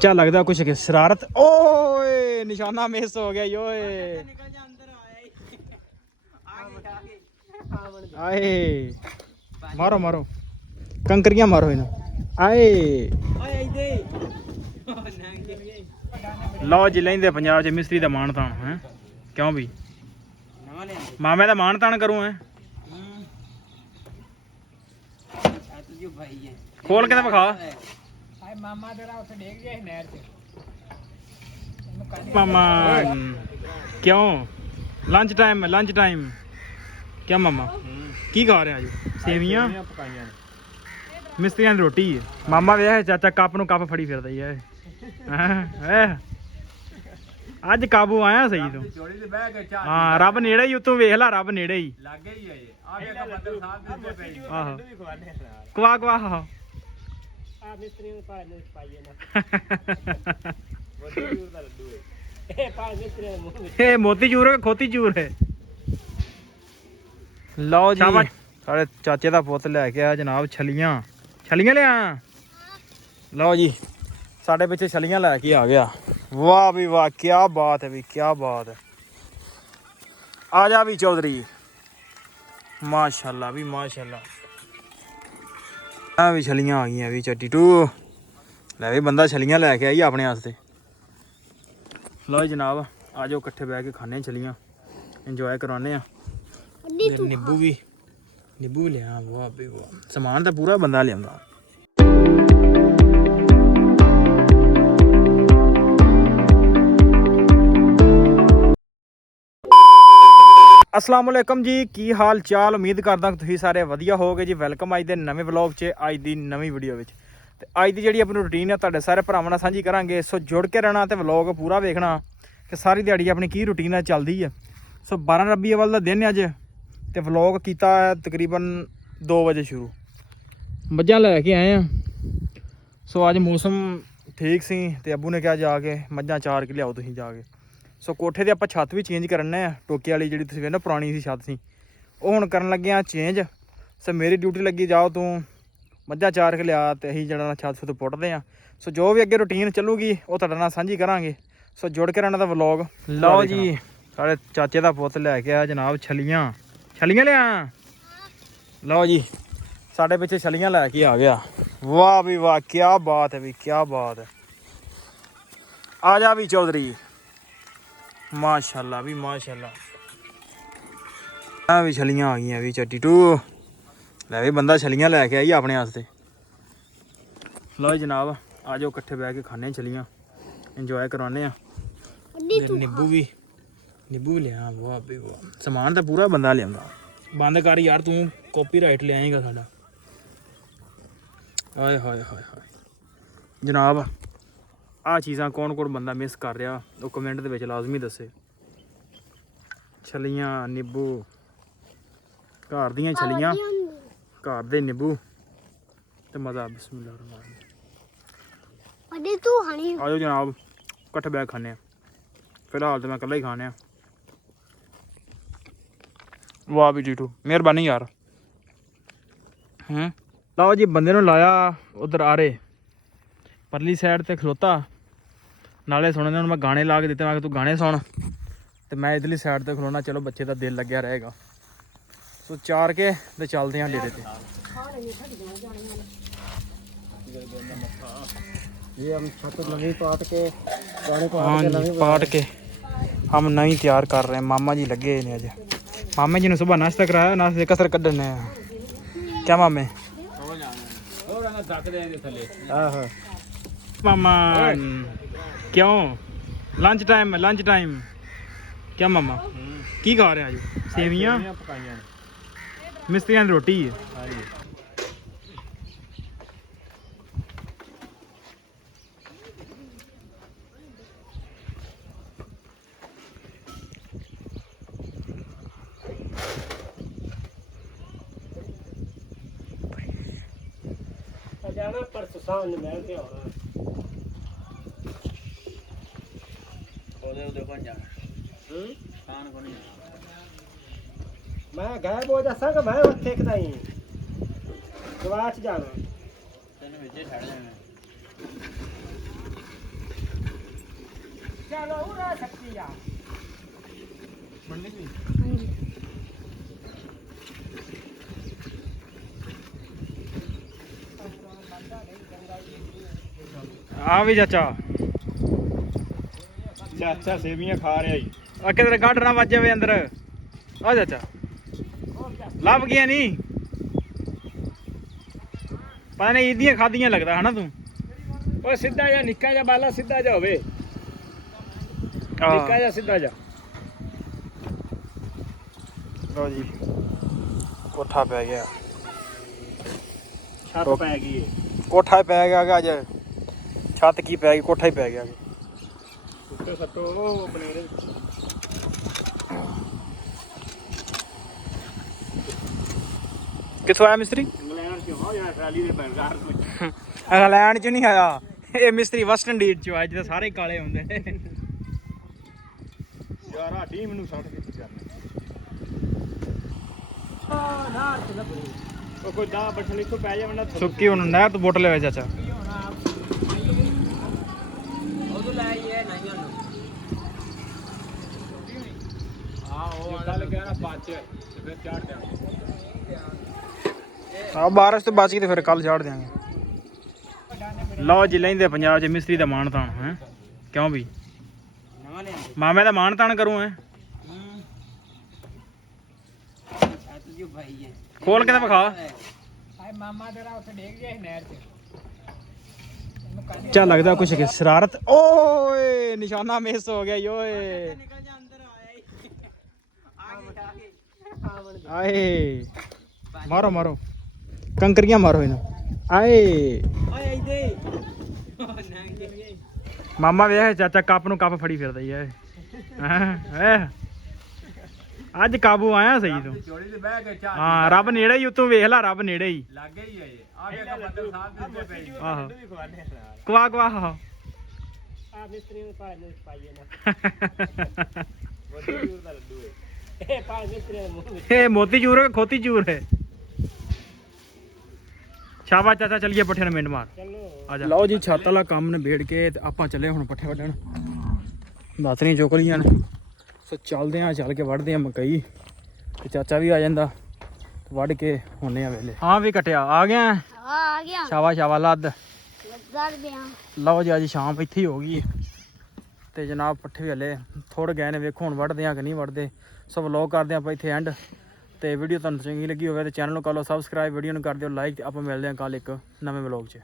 क्या लगता कुछ शरारत। ओए निशाना मिस हो गया योए। आए मारो मारो कंकरियां मारो इन्हें। आए लो जी लेंदे पंजाब च मिस्त्री दा मान तान है क्यों भी मामे दा मान तान करूं है खोल के विखा मामा क्यों लंच टाइम क्या मामा की खा रहे आज सेवियां मिस्त्रियां दी रोटी है मामा वे चाचा कप नूं कप फड़ी फिरदा ही है अज काबू आया सही तू हाँ रब नेड़े ही उतों वेख ला रब नेड़े ही कवा कवा मोती चूर है खोती चूर है। लो जी साढ़े चाचे का पुत लैके आया जनाब छलियां छलियां लिया। लो जी साढ़े पिछे छलियां लैके आ गया। वाह भी वाह क्या बात है भी क्या बात है। आ जा भी चौधरी माशाल्लाह भी माशाल्लाह भी छलियां आ गई भी चट्टी टू लै भी बंदा छलियां लैके आई अपने वास्ते। लो जनाब आ जाओ कट्ठे बह के खाने छलियां इंजॉय करवाने नींबू भी लिया वाह भी वाह समान तो पूरा बंदा लिया। अस्सलाम वालेकुम जी की हाल चाल उम्मीद करदा तुसीं सारे वधिया होगे जी। वेलकम अज दे नवे व्लॉग च अज दी नवीं वीडियो विच ते अज दी जिहड़ी अपनी रूटीन है तुहाडे सारे भरावां नाल सांझी करांगे। सो जुड़ के रहना ते व्लॉग पूरा वेखना कि सारी दिहाड़ी अपनी की रूटीन है चलदी है। सो 12 रबी अव्वल दा दिन अज ते व्लॉग कीता तकरीबन 2 बजे शुरू मझां लैके आए हैं। सो अज मौसम ठीक सी ते अब्बू ने कहा जाके मझां चार के लियाओ तुसीं जाके। सो कोठे ते आपां छत्त भी चेंज करने टोके वाली जिहड़ी तुसीं वेखदे पुरानी सी छत्त सी ओह हुण करन लगे आ चेंज। सो मेरी ड्यूटी लगी जाओ तूं मझां चार के लिया ते असीं जेह्ड़ा छत्त छुत्त पुट्टदे आ। सो जो भी अगे रूटीन चलूगी ओह तुहाडे नाल सांझी करांगे। सो जुड़ के रहना दा व्लॉग। लो जी साढ़े चाचे दा पुत लैके आया जनाब छलियां लिया। लो जी साढ़े पिछे छलियां लैके आ गया। वाह भी वाह क्या बात है भी क्या बात है। आ जा भी चौधरी माशाल्लाह भी माशाल्लाह भी छलियां आ गई भी चट्टी टू लै भी बंदा छलियां लैके आई अपने वास्ते। लो जनाब आ जाओ कट्ठे बह के खाने छलियां इंजॉय करवाने नींबू भी लिया वाह भी वाह समान तो पूरा बंदा लिया। बंद कर यार तू कॉपीराइट ले आएगा साडा। हाय हाय हाय हाय जनाब आ चीज़ां कौन कौन बंदा मिस कर रहा वो कमेंट दे विच लाजमी दसे। छलियां नींबू घर दियां छलियां घर दे नींबू ते मज़ा बिस्मिल्लाह आओ जनाब कट्ठे बैग खाने फिलहाल तो मैं कल्ला ही खाने। वाह भी जीटू मेहरबानी यार। लाओ जी बंदे नूं लाया उधर आरे परली साइड ते खलोता नाले सुनने मैं गाने ला के दिते मैं तू गाने सुन तो मैं इधरली साइड ते खलोना। चलो बच्चे का दिल लग्या रहेगा। सो चार के ते चलते हैं डेरे ते। ये हम छत नवी पाट के पाट के हम नवी तैयार कर रहे हैं। मामा जी लगे ने अज मामे जी ने सुबह नाश्ता कराया नाश्ते कसर कड्ढने क्या मामे मामा क्यों लंच टाइम क्या मामा की खा रहे आज सेवियां मिस्त्रियां दी रोटी है। जाना परसों सामने मैं के आना ओदे कौन जाना खान को नहीं जाना मैं गए बोल दसा कि मैं उत्थे कदाई गवाच जाना तेन विचे छड़ जाना ਆ ਵੀ ਚਾਚਾ ਚਾਚਾ ਸੇਵੀਆਂ ਖਾ ਰਿਹਾ ਜੀ। ਆ ਕਿਧਰ ਗਾਢ ਨਾ ਵੱਜ ਜਾਵੇ ਅੰਦਰ। ਆ ਚਾਚਾ ਲੱਭ ਗਿਆ ਨਹੀਂ ਪਤਾ ਨਹੀਂ ਇਹਦੀਆਂ ਖਾਦੀਆਂ ਲੱਗਦਾ ਹਨਾ ਤੂੰ। ਉਹ ਸਿੱਧਾ ਜਿਹਾ ਨਿੱਕਾ ਜਿਹਾ ਬਾਲਾ ਸਿੱਧਾ ਜਿਹਾ ਹੋਵੇ, ਨਿੱਕਾ ਜਿਹਾ ਸਿੱਧਾ ਜਿਹਾ। ਲਓ ਜੀ ਕੋਠਾ ਪੈ ਗਿਆ, ਛੱਤ ਪੈ ਗਈ ਏ। ਕੋਠਾ ਪੈ ਗਿਆ ਅੱਜ। ਛੱਤ ਕੀ ਪੈ ਗਈ, ਕੋਠਾ ਹੀ ਪੈ ਗਿਆ। ਉੱਤੇ ਸੱਟੋ ਉਹ ਬਨੇਰੇ। ਕਿੱਥੋਂ ਆਇਆ ਮਿਸਤਰੀ? ਇੰਗਲੈਂਡ ਚੋਂ ਹੋ ਜਾਂ ਟਰਾਲੀ ਦੇ ਬੈਲਗਾਰ ਤੋਂ। ਇੰਗਲੈਂਡ ਚ ਨਹੀਂ ਆਇਆ ਇਹ ਮਿਸਤਰੀ, ਵੈਸਟ ਇੰਡੀਜ਼ ਚੋਂ ਆਇਆ ਜਿਹਦੇ ਸਾਰੇ ਕਾਲੇ ਹੁੰਦੇ ਨੇ। ਯਾਰ ਆ ਟੀਮ ਨੂੰ ਛੱਡ ਕੇ ਕੀ ਕਰਨਾ। ਉਹ ਕੋਈ ਦਾ ਬੱਠਲ ਇੱਥੋਂ ਪੈ ਜਾਵਣਾ। ਸੁੱਕੀ ਹੁਣ ਨਹਿਰ ਤੋਂ ਬੋਟਲ ਲੈ ਚਾਚਾ। ਕੱਲ ਗਿਆ ਨਾ ਬਾਅਦ ਚ ਫਿਰ ਚਾੜ ਦਿਆਂ। ਆ ਬਾਰਿਸ਼ ਤੋਂ ਬਚ ਗਈ ਤੇ ਫਿਰ ਕੱਲ ਛਾੜ ਦਿਆਂਗੇ। ਲਓ ਜੀ ਲੈਂਦੇ ਪੰਜਾਬ 'ਚ ਮਿਸਤਰੀ ਦਾ ਮਾਣ ਤਾਣ ਹੈ ਕਿਉਂ ਵੀ ਮਾਮੇ ਦਾ ਮਾਣ ਤਾਣ ਕਰੂੰ ਹੈ। ਖੋਲ ਕੇ ਤਾਂ ਵਿਖਾ। ਚਾ ਲੱਗਦਾ ਕੁਛ ਕਿ ਸ਼ਰਾਰਤ। ਓਏ ਨਿਸ਼ਾਨਾ ਮਿਸ ਹੋ ਗਿਆ ਈ ਓਏ। ਆਏ ਮਾਰੋ ਮਾਰੋ ਕੰਕਰੀਆਂ ਮਾਰੋ ਇਹਨੂੰ। ਆਏ ਮਾਮਾ ਵੇਖ ਚਾਚਾ ਕੱਪ ਨੂੰ ਕੱਪ ਫੜੀ ਫਿਰਦਾ ਹੀ ਐ। ਅੱਜ ਕਾਬੂ ਆਇਆ ਸਹੀ ਤੂੰ। ਹਾਂ ਰੱਬ ਨੇੜੇ ਹੀ ਉਤੋਂ ਵੇਖ ਲੈ, ਰੱਬ ਨੇੜੇ ਹੀ ਲੱਗੇ ਹੀ ਆਏ। ਆ ਵੇਖ ਬੱਦਲ ਸਾਹਿਬ ਦੇ ਉੱਤੇ ਪਈ। ਆਹੋ ਕਵਾ ਕਵਾ। ਆ ਮਿਸਤਰੀ ਨੂੰ ਪਾਈਏ ਨਾ। ਮੋਤੀ ਚੂਰ ਦਾ ਲੱਡੂ ਏ ਇਹ। ਪਾ ਮਿਸਤਰੀ ਦੇ ਮੂੰਹ ਵਿੱਚ। ਇਹ ਮੋਤੀ ਚੂਰ ਹੈ ਕਿ ਖੋਤੀ ਚੂਰ ਹੈ? ਸ਼ਾਬਾਸ਼ ਚਾਚਾ ਚੱਲੀਏ ਪੱਠੇ ਨੂੰ ਮਿੰਟ ਮਾਰ। ਆ ਜਾ। ਲਓ ਜੀ ਛੱਤ ਵਾਲਾ ਕੰਮ ਨਿਬੇੜ ਕੇ ਤੇ ਆਪਾਂ ਚੱਲੇ ਹੁਣ ਪੱਠੇ ਵੱਢਣ। ਦਾਤਰੀਆਂ ਚੁੱਕ ਲਈਆਂ ਨੇ ਸੋ ਚੱਲਦੇ ਆ, ਚੱਲ ਕੇ ਵੱਢਦੇ ਆ ਮਕਈ ਤੇ ਚਾਚਾ ਵੀ ਆ ਜਾਂਦਾ ਵੱਢ ਕੇ ਹੁੰਨੇ ਆ ਵੇਲੇ। ਹਾਂ ਵੀ ਕਟਿਆ ਆ ਗਿਆ। ਆ ਗਿਆ ਸ਼ਾਬਾਸ਼ ਸ਼ਾਬਾਸ਼ ਲੱਦ। ਲੱਗ ਗਿਆ। ਲਓ ਜੀ ਅੱਜ ਸ਼ਾਮ ਇੱਥੇ ਹੀ ਹੋ ਗਈ ਤੇ ਜਨਾਬ ਪੱਠੇ ਵੀ ਹਲੇ ਥੋੜ੍ਹ ਗਏ ਨੇ, ਵੇਖੋ ਹੁਣ ਵੱਢਦੇ ਆ ਕਿ ਨਹੀਂ ਵੱਢਦੇ। ਸੋ ਵਲੌਗ ਕਰਦੇ ਆਪਾਂ ਇੱਥੇ ਐਂਡ। ਤੇ ਵੀਡੀਓ ਤੁਹਾਨੂੰ ਚੰਗੀ ਲੱਗੀ ਹੋਵੇ ਤੇ ਚੈਨਲ ਨੂੰ ਕਰ ਲਓ ਸਬਸਕ੍ਰਾਈਬ, ਵੀਡੀਓ ਨੂੰ ਕਰ ਦਿਓ ਲਾਈਕ ਤੇ ਆਪਾਂ ਮਿਲਦੇ ਹਾਂ ਕੱਲ ਇੱਕ ਨਵੇਂ ਵਲੌਗ 'ਚ।